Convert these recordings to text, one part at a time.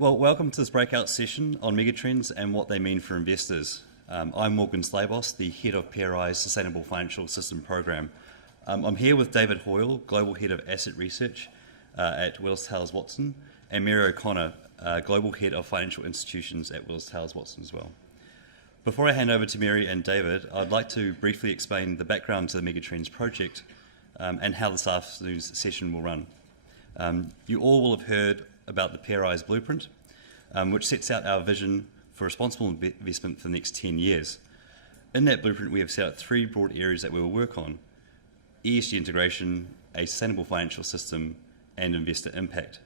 Well, welcome to this breakout session on Megatrends and what they mean for investors. I'm Morgan Slabos, the head of PRI's Sustainable Financial System Program. I'm here with David Hoile, Global Head of Asset Research at Willis Towers Watson, and Mary O'Connor, Global Head of Financial Institutions at Willis Towers Watson as well. Before I hand over to Mary and David, I'd like to briefly explain the background to the Megatrends project and how this afternoon's session will run. You all will have heard about the PRI's blueprint, which sets out our vision for responsible investment for the next 10 years. In that blueprint, we have set out three broad areas that we will work on: ESG integration, a sustainable financial system, and investor impact.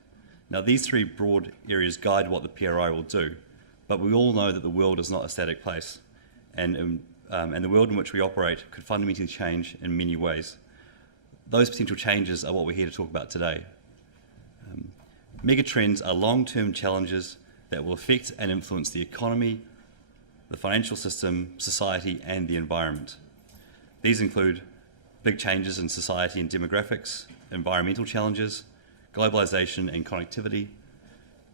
Now, these three broad areas guide what the PRI will do, but we all know that the world is not a static place, and the world in which we operate could fundamentally change in many ways. Those potential changes are what we're here to talk about today. Megatrends are long-term challenges that will affect and influence the economy, the financial system, society, and the environment. These include big changes in society and demographics, environmental challenges, globalization and connectivity,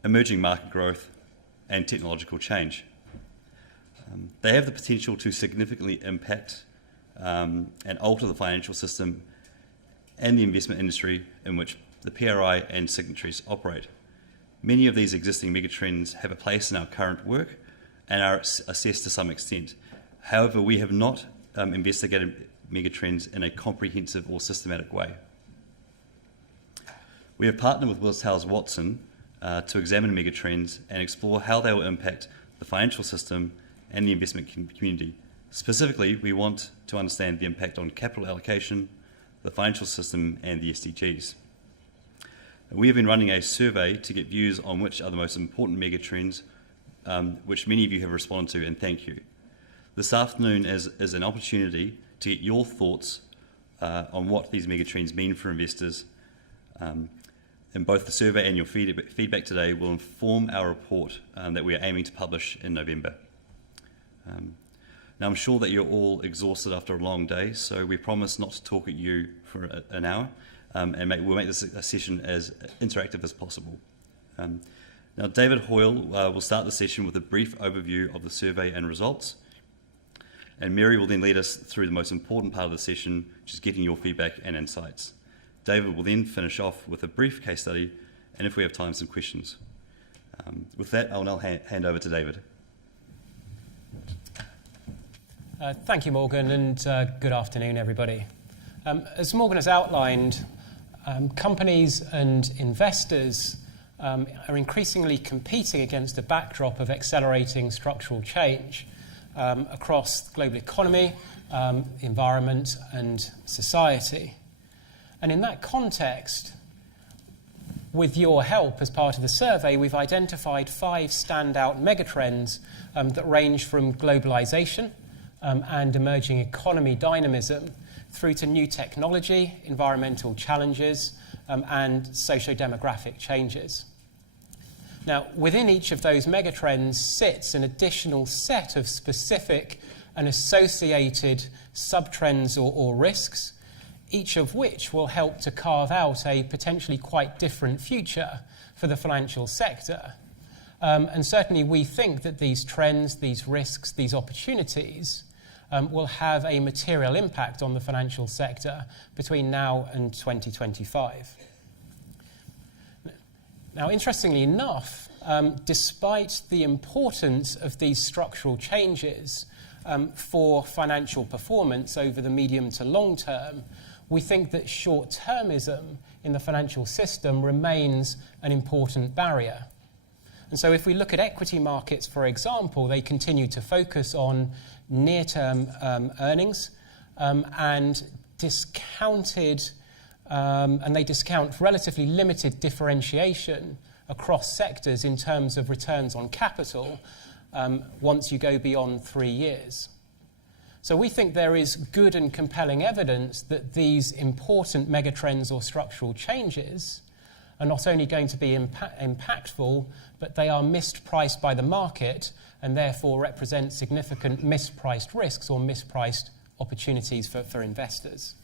emerging market growth, and technological change. They have the potential to significantly impact and alter the financial system and the investment industry in which the PRI and signatories operate. Many of these existing megatrends have a place in our current work and are assessed to some extent. However, we have not investigated megatrends in a comprehensive or systematic way. We have partnered with Willis Towers Watson to examine megatrends and explore how they will impact the financial system and the investment community. Specifically, we want to understand the impact on capital allocation, the financial system, and the SDGs. We have been running a survey to get views on which are the most important megatrends, which many of you have responded to, and thank you. This afternoon is an opportunity to get your thoughts on what these megatrends mean for investors. And both the survey and your feedback today will inform our report that we are aiming to publish in November. Now, I'm sure that you're all exhausted after a long day, so we promise not to talk at you for an hour, and we'll make this a session as interactive as possible. Now, David Hoile will start the session with a brief overview of the survey and results, and Mary will then lead us through the most important part of the session, which is getting your feedback and insights. David will then finish off with a brief case study, and if we have time, some questions. With that, I'll now hand over to David. Thank you, Morgan, and good afternoon, everybody. As Morgan has outlined, companies and investors are increasingly competing against a backdrop of accelerating structural change across the global economy, environment, and society. And in that context, with your help as part of the survey, we've identified 5 standout megatrends that range from globalization and emerging economy dynamism through to new technology, environmental challenges, and socio-demographic changes. Now, within each of those megatrends sits an additional set of specific and associated subtrends or risks, each of which will help to carve out a potentially quite different future for the financial sector. And certainly we think that these trends, these risks, these opportunities will have a material impact on the financial sector between now and 2025. Now, interestingly enough, despite the importance of these structural changes for financial performance over the medium to long term, we think that short-termism in the financial system remains an important barrier. And so if we look at equity markets, for example, they continue to focus on near-term earnings and discounted, and they discount relatively limited differentiation across sectors in terms of returns on capital once you go beyond 3 years. So we think there is good and compelling evidence that these important megatrends or structural changes are not only going to be impactful, but they are mispriced by the market and therefore represent significant mispriced risks or mispriced opportunities for investors.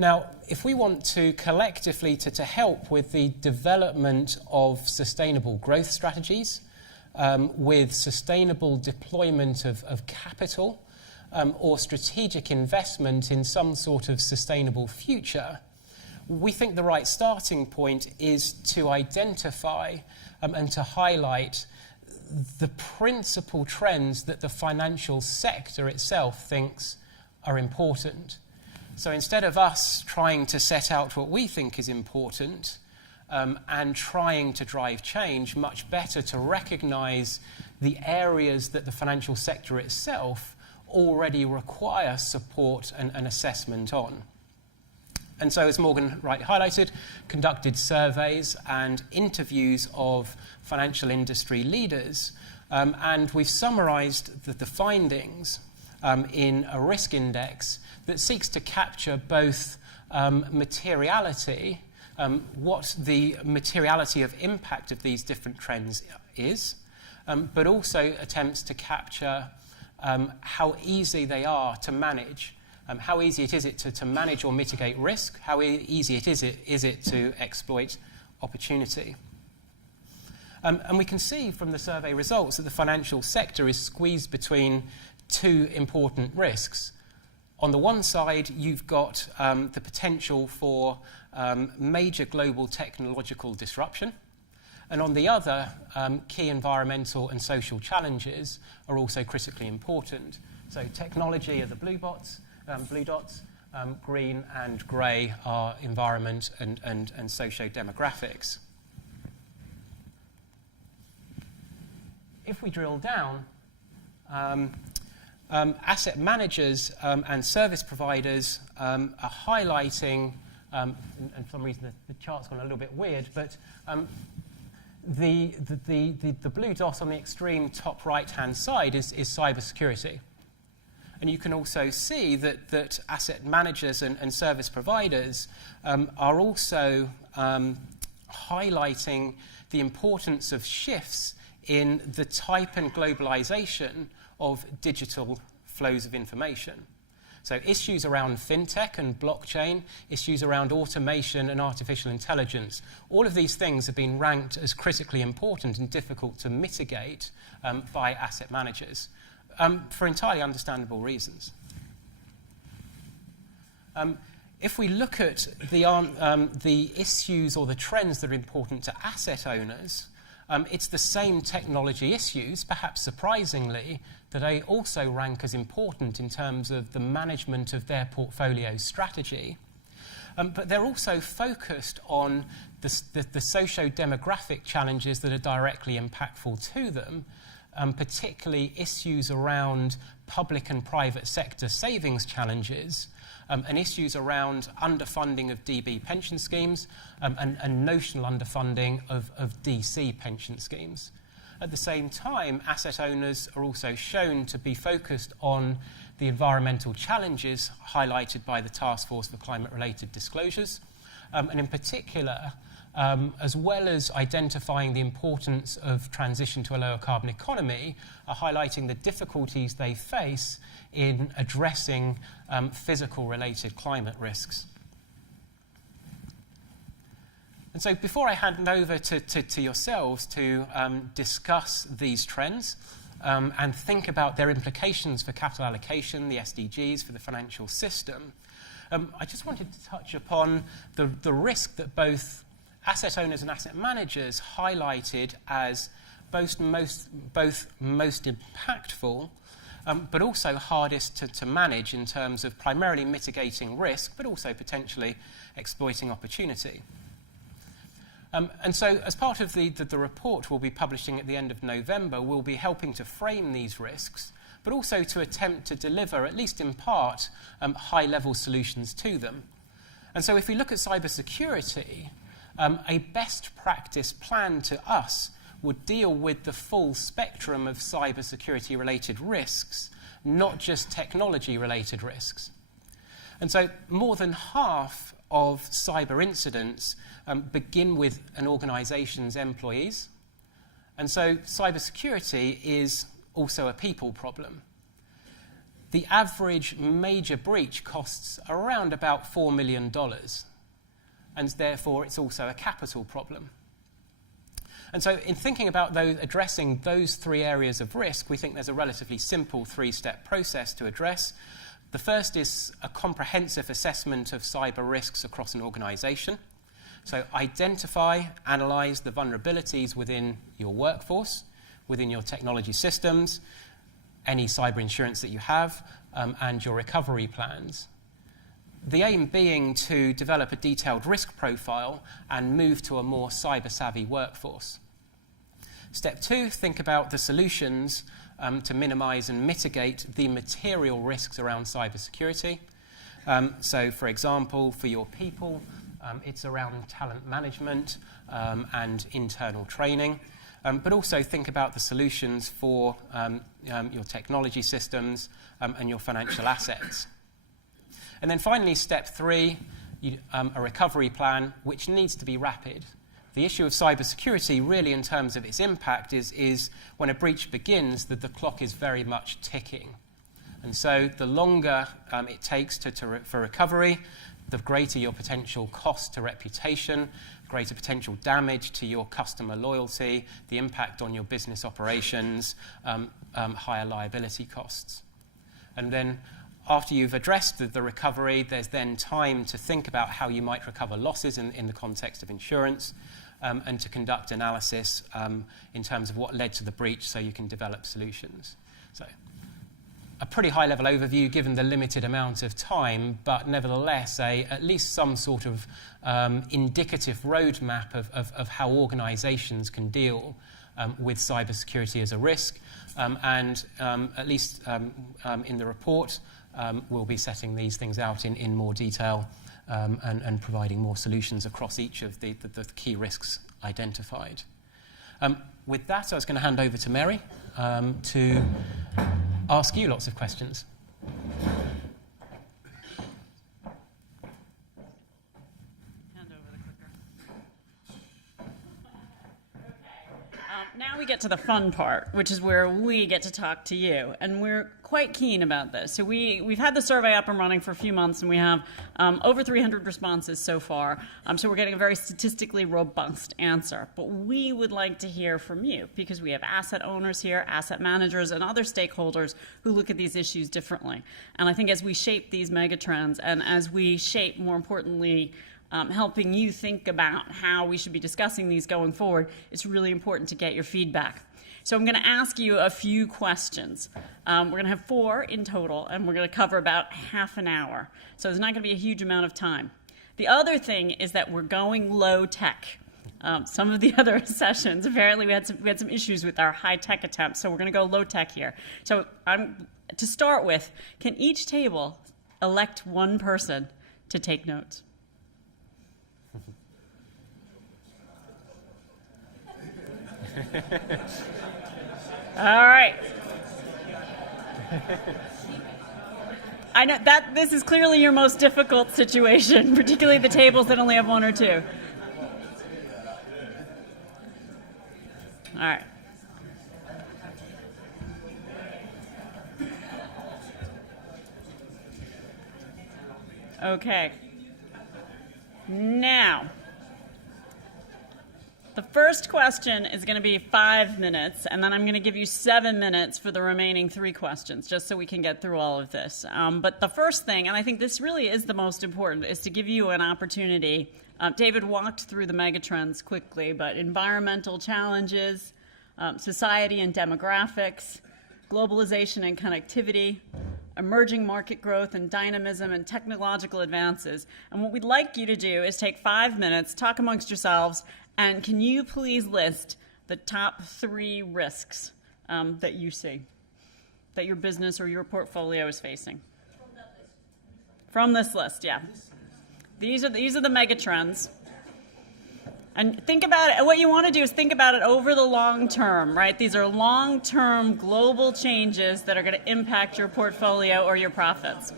Now, if we want to collectively to help with the development of sustainable growth strategies, with sustainable deployment of capital, or strategic investment in some sort of sustainable future, we think the right starting point is to identify and to highlight the principal trends that the financial sector itself thinks are important. So instead of us trying to set out what we think is important and trying to drive change, much better to recognise the areas that the financial sector itself already require support and assessment on. And so, as Morgan rightly highlighted, conducted surveys and interviews of financial industry leaders, and we've summarised the findings in a risk index that seeks to capture both materiality, what the materiality of impact of these different trends is, but also attempts to capture how easy they are to manage, how easy it is to manage or mitigate risk, how easy it is to exploit opportunity. And we can see from the survey results that the financial sector is squeezed between two important risks. On the one side, you've got the potential for major global technological disruption. And on the other, key environmental and social challenges are also critically important. So technology are the blue dots, green and grey are environment and socio-demographics. If we drill down, asset managers and service providers are highlighting, and for some reason the chart's gone a little bit weird, but the blue dot on the extreme top right-hand side is cybersecurity. And you can also see that asset managers and service providers are also highlighting the importance of shifts in the type and globalization of digital flows of information. So issues around fintech and blockchain, issues around automation and artificial intelligence, all of these things have been ranked as critically important and difficult to mitigate by asset managers for entirely understandable reasons. If we look at the issues or the trends that are important to asset owners, it's the same technology issues, perhaps surprisingly, that they also rank as important in terms of the management of their portfolio strategy. But they're also focused on the socio-demographic challenges that are directly impactful to them, particularly issues around public and private sector savings challenges, and issues around underfunding of DB pension schemes and notional underfunding of DC pension schemes. At the same time, asset owners are also shown to be focused on the environmental challenges highlighted by the Task Force for Climate-Related Disclosures, and in particular, as well as identifying the importance of transition to a lower carbon economy, are highlighting the difficulties they face in addressing physical-related climate risks. And so before I hand over to yourselves to discuss these trends and think about their implications for capital allocation, the SDGs, for the financial system, I just wanted to touch upon the risk that both asset owners and asset managers highlighted as both most impactful, but also hardest to manage in terms of primarily mitigating risk, but also potentially exploiting opportunity. And so as part of the report we'll be publishing at the end of November, we'll be helping to frame these risks, but also to attempt to deliver, at least in part, high-level solutions to them. And so if we look at cybersecurity, a best practice plan to us would deal with the full spectrum of cybersecurity-related risks, not just technology-related risks. And so more than half of cyber incidents begin with an organization's employees. And so cybersecurity is also a people problem. the average major breach costs around about $4 million, and therefore it's also a capital problem. And so in thinking about addressing those three areas of risk, we think there's a relatively simple three-step process to address. The first is a comprehensive assessment of cyber risks across an organization. So identify, analyze the vulnerabilities within your workforce, within your technology systems, any cyber insurance that you have, and your recovery plans. The aim being to develop a detailed risk profile and move to a more cyber-savvy workforce. Step 2, think about the solutions to minimize and mitigate the material risks around cybersecurity. So, for example, for your people, it's around talent management and internal training. But also think about the solutions for your technology systems and your financial assets. And then finally, step 3, a recovery plan, which needs to be rapid. The issue of cybersecurity, really in terms of its impact, is when a breach begins, that the clock is very much ticking. And so the longer it takes for recovery, the greater your potential cost to reputation, greater potential damage to your customer loyalty, the impact on your business operations, higher liability costs. And then after you've addressed the recovery, there's then time to think about how you might recover losses in the context of insurance, and to conduct analysis in terms of what led to the breach so you can develop solutions. So a pretty high-level overview given the limited amount of time, but nevertheless at least some sort of indicative roadmap of how organizations can deal with cybersecurity as a risk. And at least in the report, we'll be setting these things out in more detail and providing more solutions across each of the key risks identified. With that, I was going to hand over to Mary to ask you lots of questions. Now we get to the fun part, which is where we get to talk to you, and we're quite keen about this. So we've had the survey up and running for a few months, and we have over 300 responses so far, so we're getting a very statistically robust answer. But we would like to hear from you, because we have asset owners here, asset managers, and other stakeholders who look at these issues differently. And I think as we shape these megatrends, and as we shape, more importantly, helping you think about how we should be discussing these going forward, it's really important to get your feedback. So I'm going to ask you a few questions. We're going to have 4 in total, and we're going to cover about half an hour. So there's not going to be a huge amount of time. The other thing is that we're going low tech. Some of the other sessions, apparently we had some issues with our high tech attempts, so we're going to go low tech here. So to start with, can each table elect one person to take notes? All right. I know that this is clearly your most difficult situation, particularly the tables that only have 1 or 2. All right. Okay. Now, the first question is going to be 5 minutes, and then I'm going to give you 7 minutes for the remaining 3 questions, just so we can get through all of this. But the first thing, and I think this really is the most important, is to give you an opportunity. David walked through the megatrends quickly, but environmental challenges, society and demographics, globalization and connectivity, emerging market growth and dynamism and technological advances. And what we'd like you to do is take 5 minutes, talk amongst yourselves, and can you please list the top 3 risks that you see, that your business or your portfolio is facing? From this list, yeah. These are the megatrends. And think about it. What you want to do is think about it over the long term, right? These are long-term global changes that are going to impact your portfolio or your profits.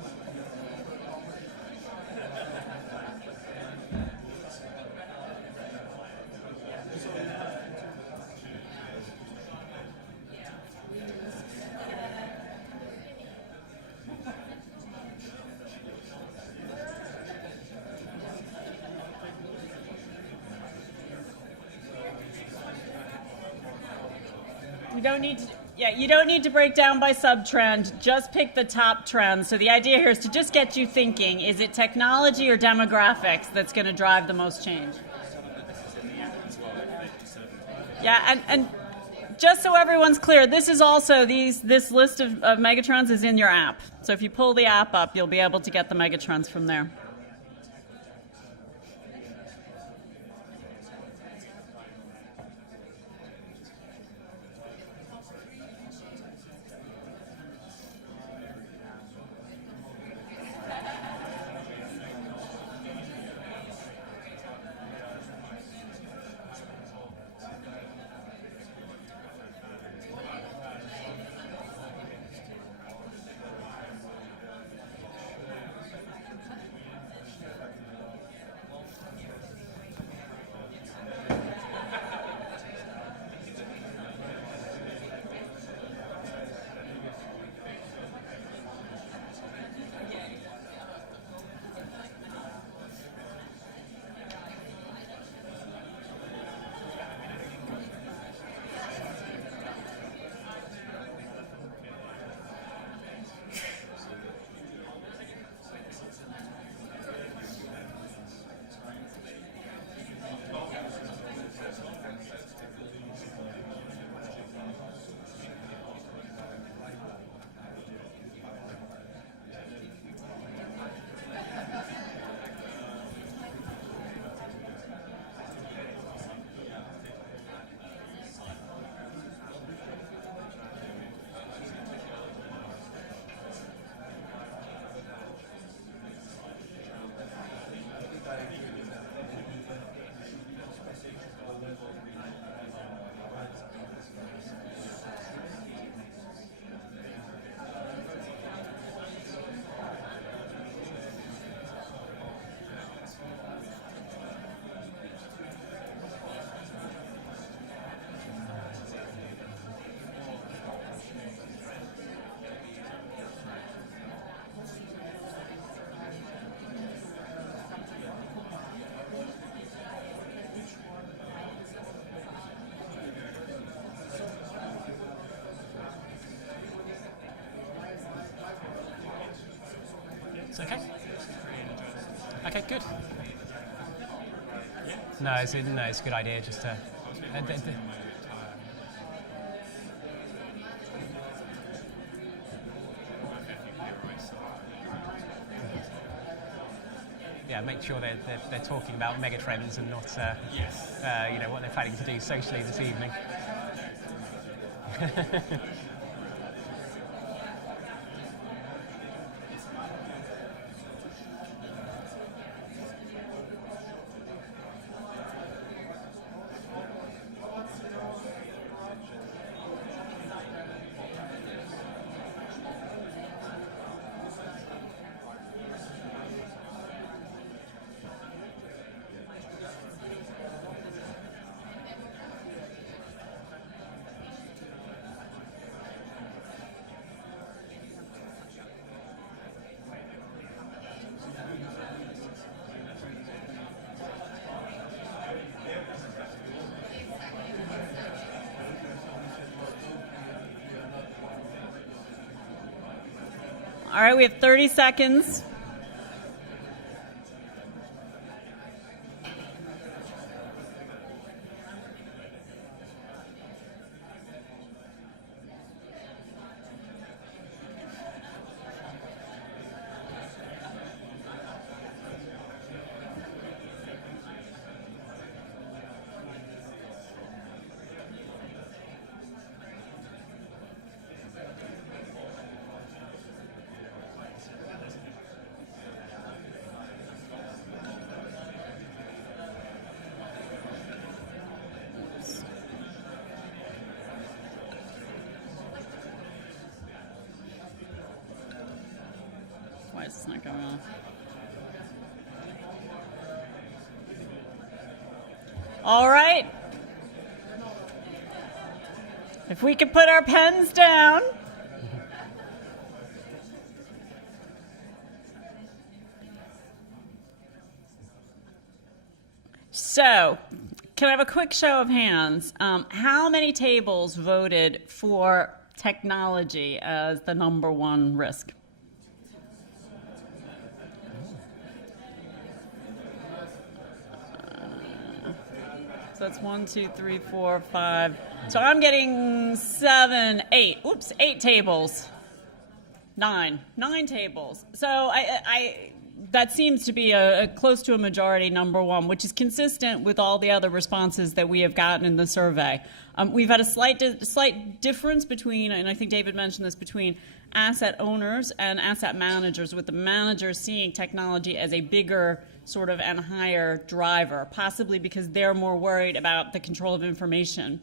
You don't need to, yeah, you don't need to break down by sub-trend. Just pick the top trend. So the idea here is to just get you thinking, is it technology or demographics that's going to drive the most change? Yeah, and just so everyone's clear, this is also, this list of megatrends is in your app. So if you pull the app up, you'll be able to get the megatrends from there. It's okay? Okay, good. No, it's a good idea just to... yeah, make sure they're talking about megatrends and not, what they're planning to do socially this evening. All right, we have 30 seconds. Why is this not going on? All right. If we could put our pens down. So, can I have a quick show of hands? How many tables voted for technology as the #1 risk? So that's 1, 2, 3, 4, 5. So I'm getting 7, 8. Oops, 8 tables. 9 tables. So that seems to be a close to a majority #1, which is consistent with all the other responses that we have gotten in the survey. We've had a slight difference between, and I think David mentioned this, between asset owners and asset managers, with the managers seeing technology as a bigger sort of and higher driver, possibly because they're more worried about the control of information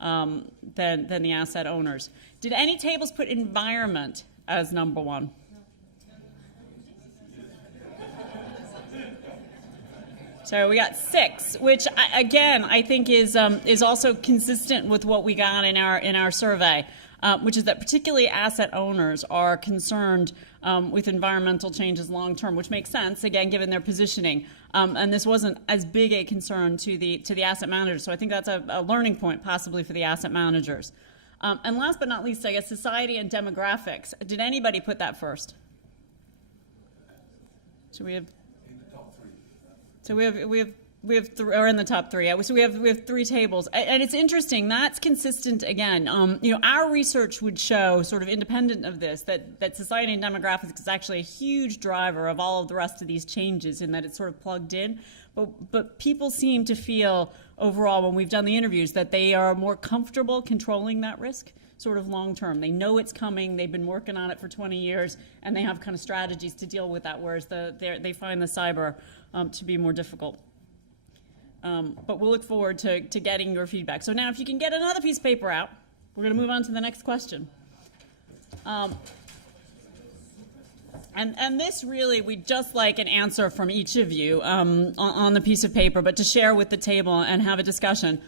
than the asset owners. Did any tables put environment as #1? So we got 6, which again I think is also consistent with what we got in our survey, which is that particularly asset owners are concerned with environmental changes long term, which makes sense again given their positioning. And this wasn't as big a concern to the asset managers. So I think that's a learning point possibly for the asset managers. And last but not least, I guess society and demographics. Did anybody put that first? So we have. So we have or in the top 3. So we have 3 tables, and it's interesting. That's consistent again. Our research would show, sort of independent of this, that society and demographics is actually a huge driver of all of the rest of these changes, in that it's sort of plugged in. But people seem to feel overall, when we've done the interviews, that they are more comfortable controlling that risk, sort of long term. They know it's coming. They've been working on it for 20 years, and they have kind of strategies to deal with that. Whereas they find the cyber to be more difficult. But we'll look forward to getting your feedback. So now if you can get another piece of paper out, we're going to move on to the next question. And this really, we'd just like an answer from each of you on the piece of paper, but to share with the table and have a discussion.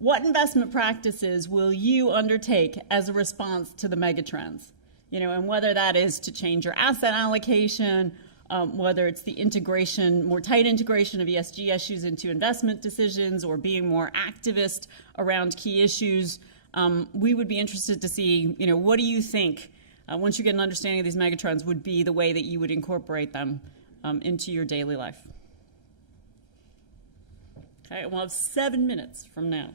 What investment practices will you undertake as a response to the megatrends? And whether that is to change your asset allocation, whether it's the integration, more tight integration of ESG issues into investment decisions, or being more activist around key issues. We would be interested to see, what do you think, once you get an understanding of these megatrends, would be the way that you would incorporate them into your daily life. Okay, we'll have 7 minutes from now.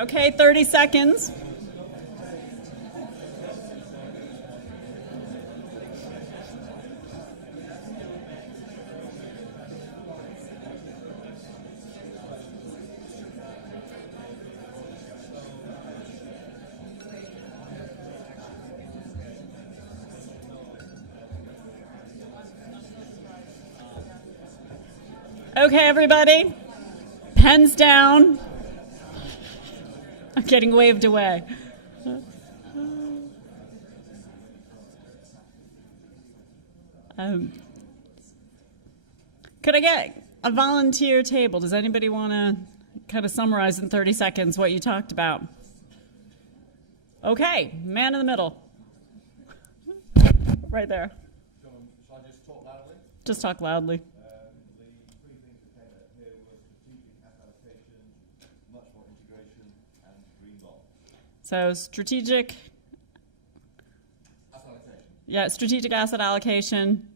Okay, 30 seconds. Okay, everybody, pens down. I'm getting waved away. Could I get a volunteer table? Does anybody want to kind of summarize in 30 seconds what you talked about? Okay, man in the middle. Right there. Shall I just talk loudly? Just talk loudly. The three things that came out here were strategic asset allocation, much more integration, and green bond. So strategic, Asset allocation, yeah, strategic asset allocation,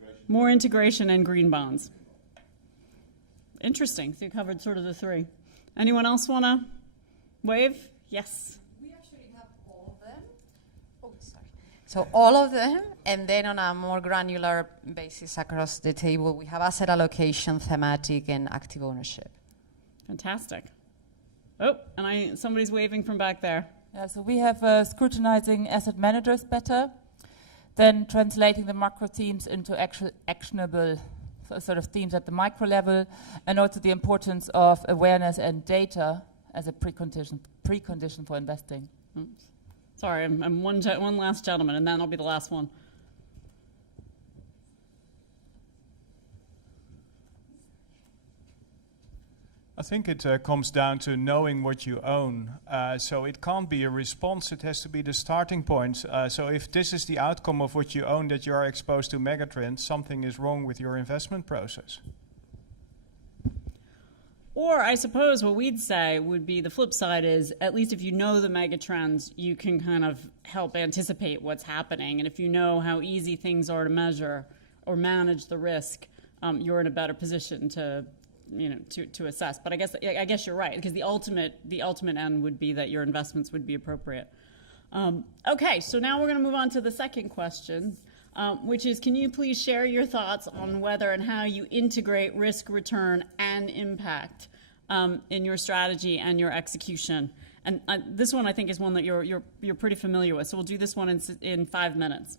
just more integration, and green bonds. Interesting. So you covered sort of the three. Anyone else want to wave? Yes. We actually have all of them. Oh, sorry. So all of them, and then on a more granular basis across the table, we have asset allocation, thematic, and active ownership. Fantastic. Oh, and somebody's waving from back there. Yeah, so we have scrutinizing asset managers better, then translating the macro themes into actual actionable sort of themes at the micro level, and also the importance of awareness and data as a precondition for investing. Oops. Sorry, I'm one last gentleman, and then I'll be the last one. I think it comes down to knowing what you own. So it can't be a response, it has to be the starting point. So if this is the outcome of what you own, that you are exposed to megatrends, something is wrong with your investment process. Or I suppose what we'd say would be the flip side is, at least if you know the megatrends, you can kind of help anticipate what's happening. And if you know how easy things are to measure or manage the risk, you're in a better position to assess. But I guess you're right, because the ultimate end would be that your investments would be appropriate. Okay, so now we're going to move on to the second question, which is, can you please share your thoughts on whether and how you integrate risk, return, and impact in your strategy and your execution? And this one I think is one that you're pretty familiar with. So we'll do this one in 5 minutes.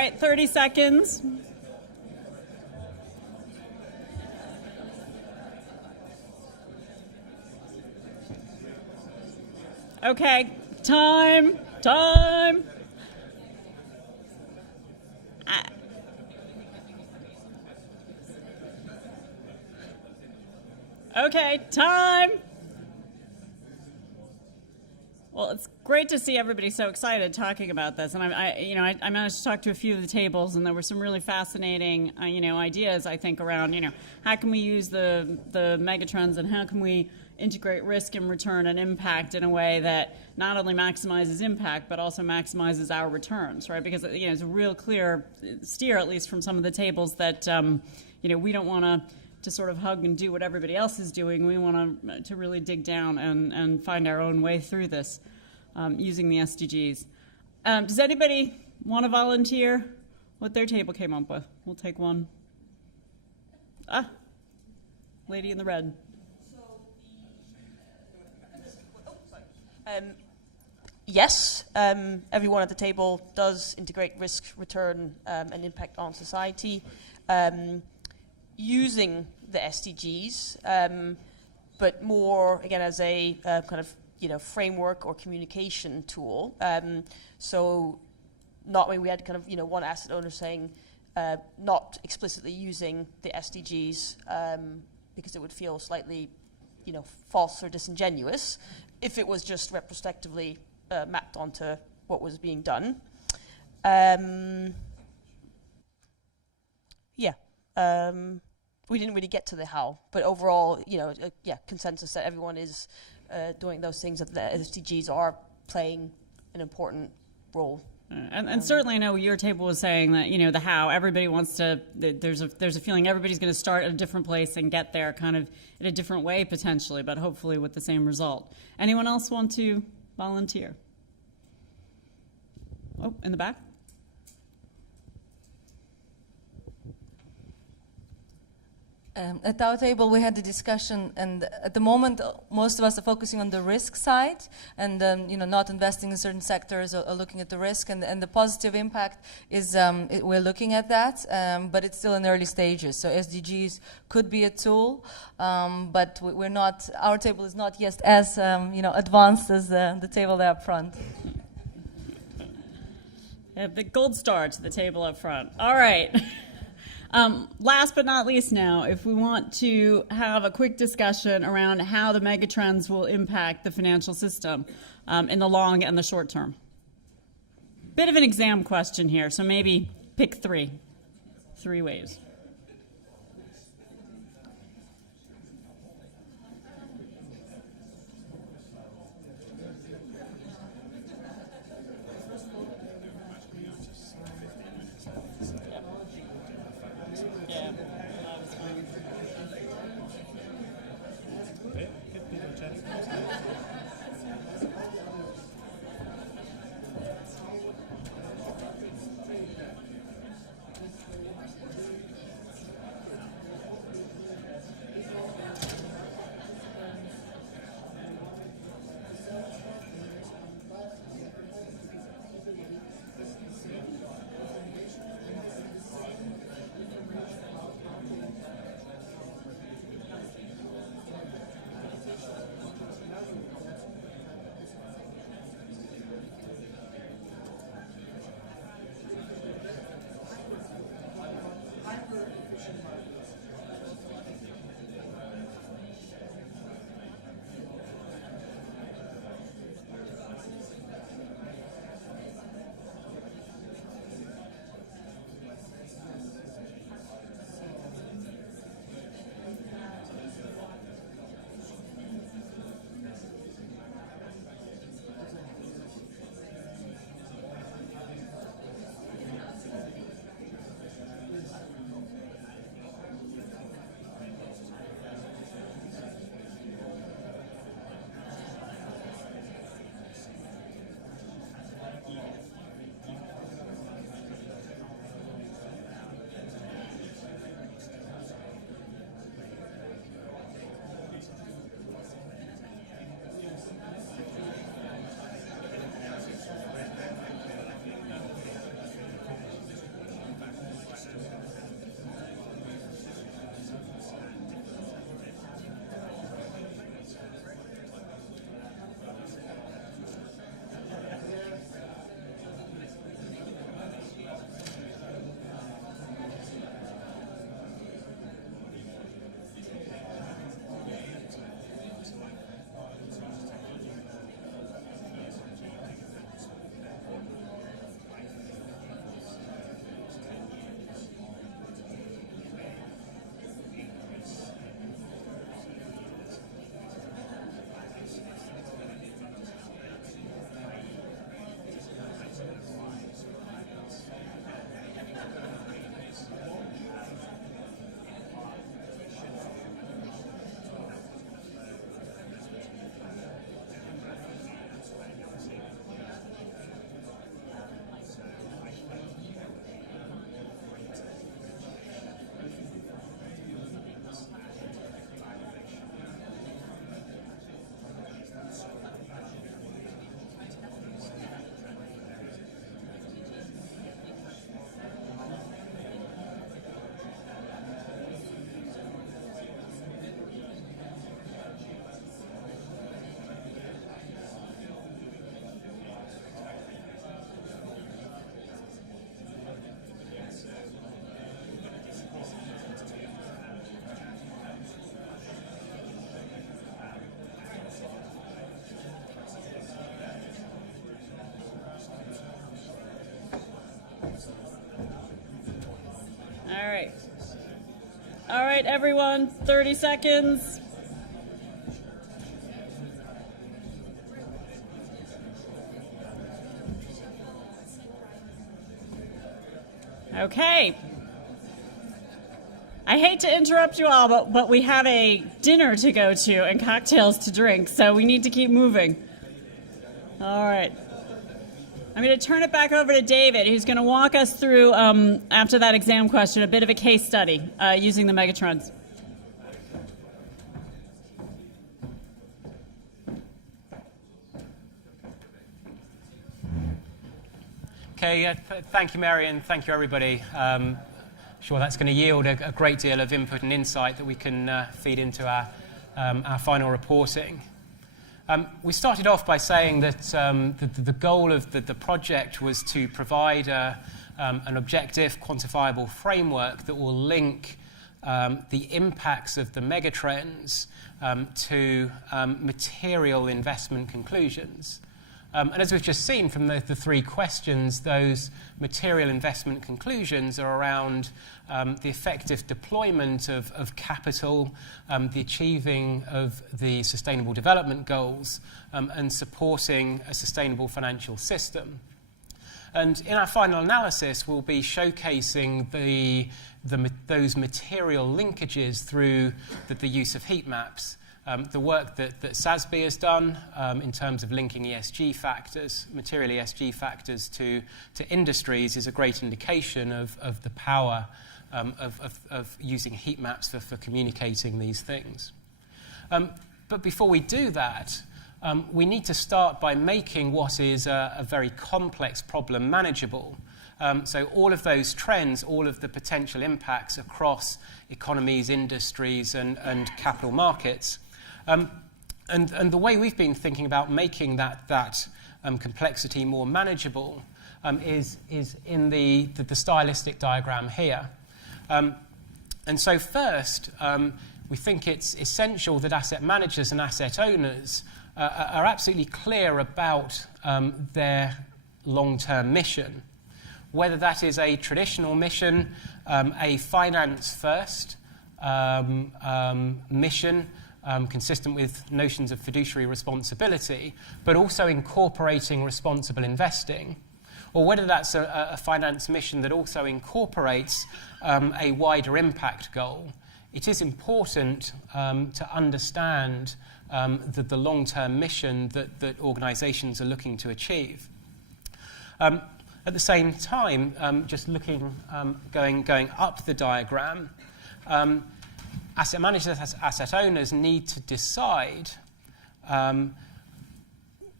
right, 30 seconds. Okay, time. Okay, time. Well, it's great to see everybody so excited talking about this, and I managed to talk to a few of the tables, and there were some really fascinating, ideas I think around, how can we use the megatrends, and how can we integrate risk and return and impact in a way that not only maximizes impact but also maximizes our returns, right? Because it's a real clear steer, at least from some of the tables, that we don't want to sort of hug and do what everybody else is doing. We want to really dig down and find our own way through this using the SDGs. Does anybody want to volunteer what their table came up with? We'll take one. Lady in the red. Yes, everyone at the table does integrate risk, return, and impact on society using the SDGs, but more, again, as a kind of framework or communication tool. So not when we had kind of one asset owner saying not explicitly using the SDGs because it would feel slightly false or disingenuous if it was just retrospectively mapped onto what was being done. We didn't really get to the how, but overall, consensus that everyone is doing those things, that the SDGs are playing an important role. And certainly I know your table was saying that, the how, everybody wants to, there's a feeling everybody's going to start at a different place and get there kind of in a different way potentially, but hopefully with the same result. Anyone else want to volunteer? Oh, in the back? At our table, we had the discussion, and at the moment, most of us are focusing on the risk side, and not investing in certain sectors or looking at the risk. And the positive impact is we're looking at that, but it's still in early stages. So SDGs could be a tool, but we're not. Our table is not yet as advanced as the table there up front. The gold star to the table up front. All right. Last but not least now, if we want to have a quick discussion around how the megatrends will impact the financial system in the long and the short term. Bit of an exam question here, so maybe pick three ways. right, everyone, 30 seconds. Okay. I hate to interrupt you all, but we have a dinner to go to and cocktails to drink, so we need to keep moving. All right. I'm going to turn it back over to David, who's going to walk us through, after that exam question, a bit of a case study using the Megatrends. Okay, thank you, Mary, and thank you, everybody. Sure, that's going to yield a great deal of input and insight that we can feed into our final reporting. We started off by saying that the goal of the project was to provide an objective, quantifiable framework that will link the impacts of the megatrends to material investment conclusions. And as we've just seen from the three questions, those material investment conclusions are around the effective deployment of capital, the achieving of the Sustainable Development Goals, and supporting a sustainable financial system. And in our final analysis, we'll be showcasing those material linkages through the use of heat maps. The work that SASB has done in terms of linking ESG factors, material ESG factors to industries is a great indication of the power of using heat maps for communicating these things. But before we do that, we need to start by making what is a very complex problem manageable. So all of those trends, all of the potential impacts across economies, industries, and capital markets. And the way we've been thinking about making that complexity more manageable is in the stylistic diagram here. And so first, we think it's essential that asset managers and asset owners are absolutely clear about their long-term mission, whether that is a traditional mission, a finance-first mission, consistent with notions of fiduciary responsibility, but also incorporating responsible investing, or whether that's a finance mission that also incorporates a wider impact goal. It is important to understand the long-term mission that organisations are looking to achieve. At the same time, just looking, going up the diagram, asset managers, asset owners need to decide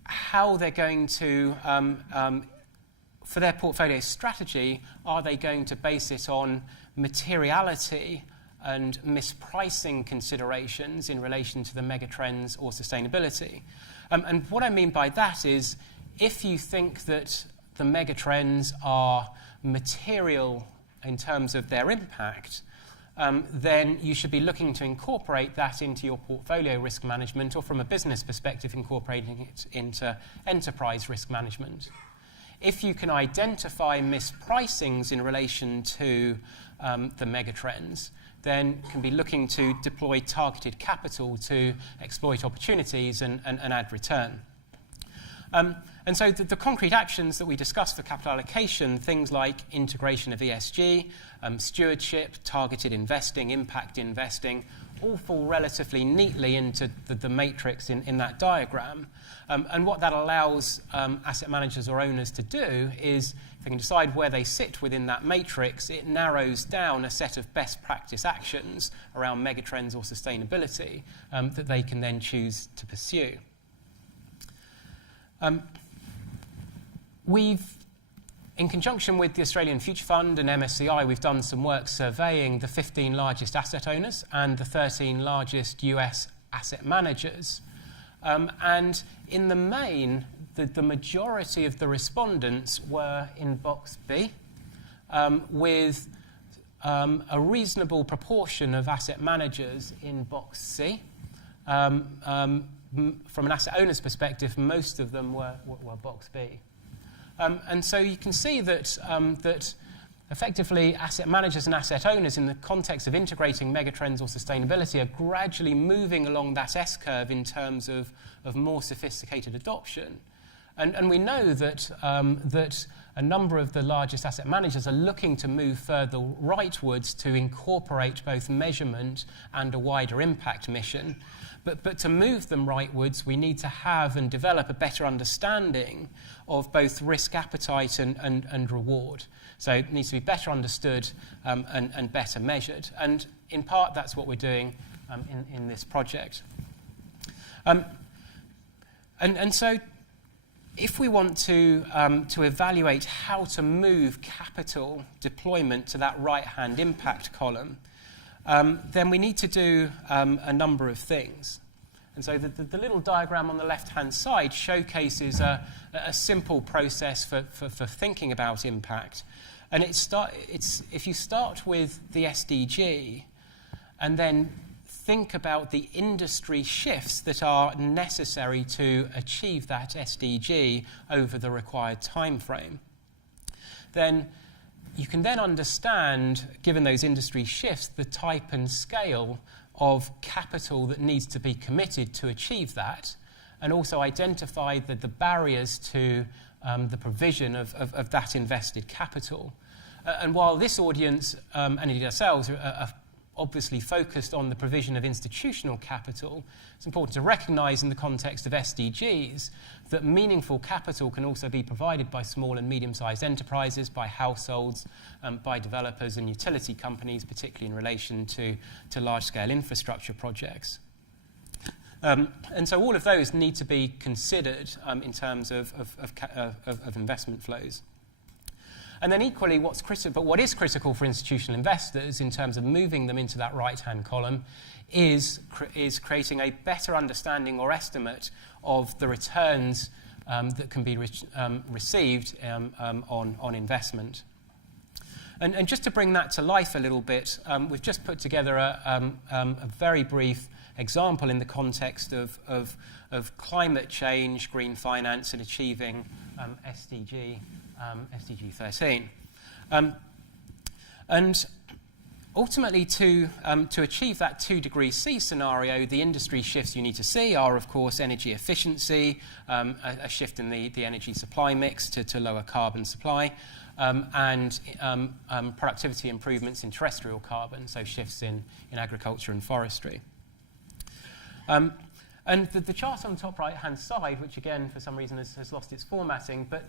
how they're going to, for their portfolio strategy, are they going to base it on materiality and mispricing considerations in relation to the megatrends or sustainability? And what I mean by that is, if you think that the megatrends are material in terms of their impact, then you should be looking to incorporate that into your portfolio risk management, or from a business perspective, incorporating it into enterprise risk management. If you can identify mispricings in relation to the megatrends, then can be looking to deploy targeted capital to exploit opportunities and add return. And so the concrete actions that we discussed for capital allocation, things like integration of ESG, stewardship, targeted investing, impact investing, all fall relatively neatly into the matrix in that diagram. And what that allows asset managers or owners to do is, if they can decide where they sit within that matrix, it narrows down a set of best practice actions around megatrends or sustainability that they can then choose to pursue. In conjunction with the Australian Future Fund and MSCI, we've done some work surveying the 15 largest asset owners and the 13 largest US asset managers. And in the main, the majority of the respondents were in box B, with a reasonable proportion of asset managers in box C. From an asset owner's perspective, most of them were box B. And so you can see that effectively, asset managers and asset owners, in the context of integrating megatrends or sustainability, are gradually moving along that S-curve in terms of more sophisticated adoption. And we know that, that a number of the largest asset managers are looking to move further rightwards to incorporate both measurement and a wider impact mission. But to move them rightwards, we need to have and develop a better understanding of both risk appetite and reward. So it needs to be better understood and better measured. And in part, that's what we're doing in this project. And so if we want to evaluate how to move capital deployment to that right-hand impact column, then we need to do a number of things. And so the little diagram on the left-hand side showcases a simple process for thinking about impact. And if you start with the SDG and then think about the industry shifts that are necessary to achieve that SDG over the required time frame, then you can then understand, given those industry shifts, the type and scale of capital that needs to be committed to achieve that, and also identify the barriers to the provision of that invested capital. And while this audience, and indeed ourselves, are obviously focused on the provision of institutional capital, it's important to recognise in the context of SDGs that meaningful capital can also be provided by small and medium-sized enterprises, by households, by developers and utility companies, particularly in relation to large-scale infrastructure projects. And so all of those need to be considered in terms of investment flows. And then equally, what is critical for institutional investors in terms of moving them into that right-hand column is creating a better understanding or estimate of the returns that can be received on investment. And just to bring that to life a little bit, we've just put together a very brief example in the context of climate change, green finance, and achieving SDG 13. And ultimately, to achieve that 2 degrees C scenario, the industry shifts you need to see are, of course, energy efficiency, a shift in the energy supply mix to lower carbon supply, and productivity improvements in terrestrial carbon, so shifts in agriculture and forestry. And the chart on the top right-hand side, which again, for some reason, has lost its formatting, but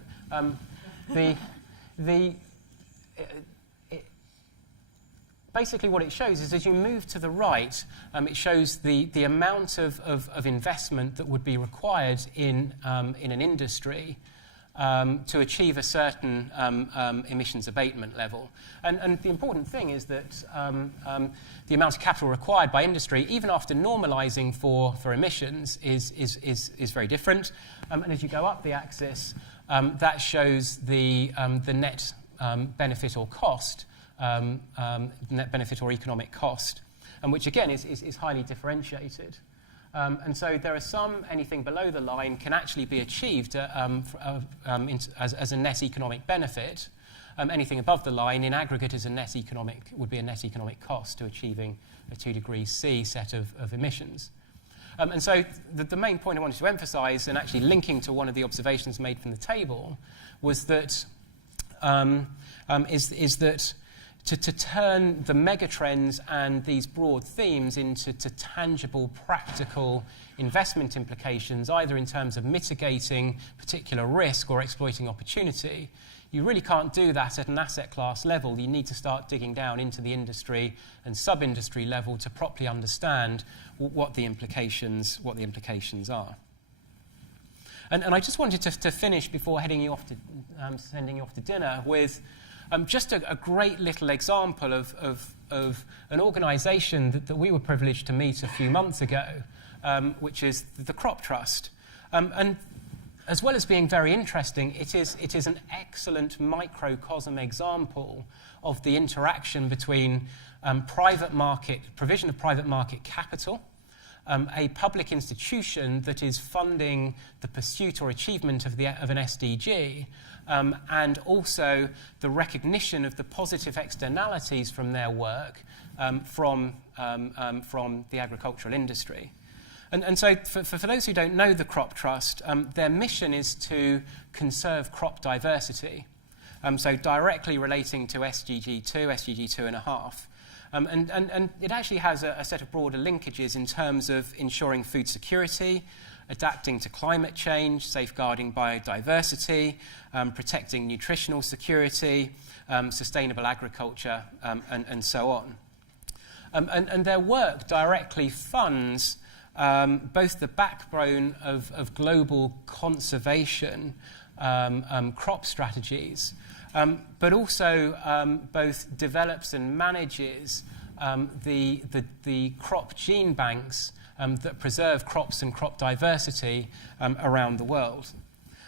basically what it shows is as you move to the right, it shows the amount of investment that would be required in an industry to achieve a certain emissions abatement level. And the important thing is that the amount of capital required by industry, even after normalizing for emissions, is very different. And as you go up the axis, that shows the net benefit or cost, net benefit or economic cost, and which again is highly differentiated. And so there are anything below the line can actually be achieved as a net economic benefit. Anything above the line in aggregate would be a net economic cost to achieving a 2 degrees C set of emissions. And so the main point I wanted to emphasize, and actually linking to one of the observations made from the table, was that is that to turn the megatrends and these broad themes into tangible, practical investment implications, either in terms of mitigating particular risk or exploiting opportunity, you really can't do that at an asset class level. You need to start digging down into the industry and sub-industry level to properly understand what the implications are. And I just wanted to finish before sending you off to dinner with just a great little example of an organisation that we were privileged to meet a few months ago, which is the Crop Trust. And as well as being very interesting, it is an excellent microcosm example of the interaction between provision of private market capital a public institution that is funding the pursuit or achievement of an SDG, and also the recognition of the positive externalities from their work from the agricultural industry. And so for those who don't know the Crop Trust, their mission is to conserve crop diversity, so directly relating to SDG 2, SDG 2.5. And it actually has a set of broader linkages in terms of ensuring food security, adapting to climate change, safeguarding biodiversity, protecting nutritional security, sustainable agriculture, and so on. And their work directly funds both the backbone of global conservation crop strategies, but also both develops and manages the crop gene banks that preserve crops and crop diversity around the world.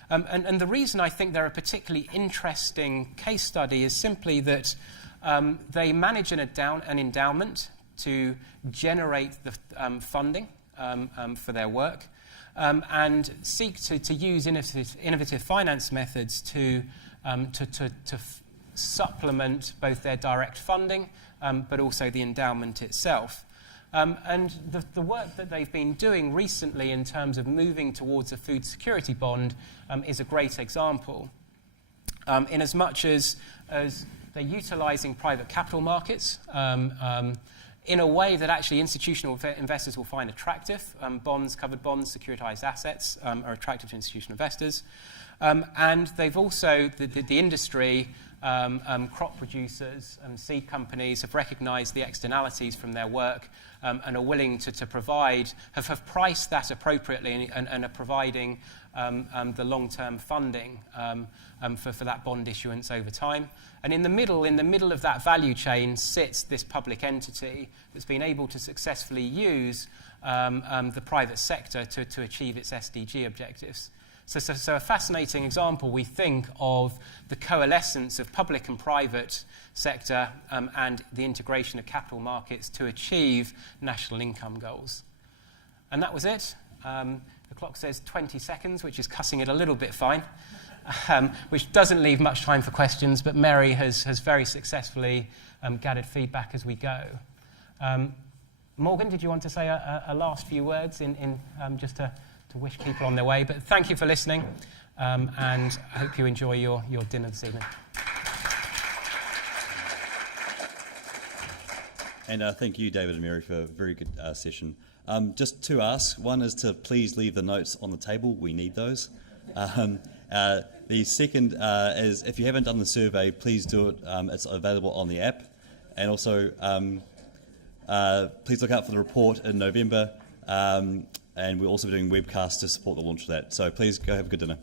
And the reason I think they're a particularly interesting case study is simply that they manage an endowment to generate the funding for their work, and seek to use innovative finance methods to supplement both their direct funding, but also the endowment itself. And the work that they've been doing recently in terms of moving towards a food security bond is a great example, in as much as they're utilising private capital markets in a way that actually institutional investors will find attractive. Bonds, covered bonds, securitized assets are attractive to institutional investors. And they've also, the industry, crop producers and seed companies have recognised the externalities from their work and are willing to provide, have priced that appropriately and are providing the long-term funding for that bond issuance over time. And in the middle of that value chain sits this public entity that's been able to successfully use the private sector to achieve its SDG objectives. So a fascinating example, we think, of the coalescence of public and private sector and the integration of capital markets to achieve national income goals. And that was it. The clock says 20 seconds, which is cussing it a little bit fine, which doesn't leave much time for questions, but Mary has very successfully gathered feedback as we go. Morgan, did you want to say a last few words in just to wish people on their way? But thank you for listening, and I hope you enjoy your dinner this evening. And thank you, David and Mary, for a very good session. Just two asks. One is to please leave the notes on the table. We need those. The second is, if you haven't done the survey, please do it. It's available on the app. And also, please look out for the report in November. And we'll also be doing webcasts to support the launch of that. So please go have a good dinner.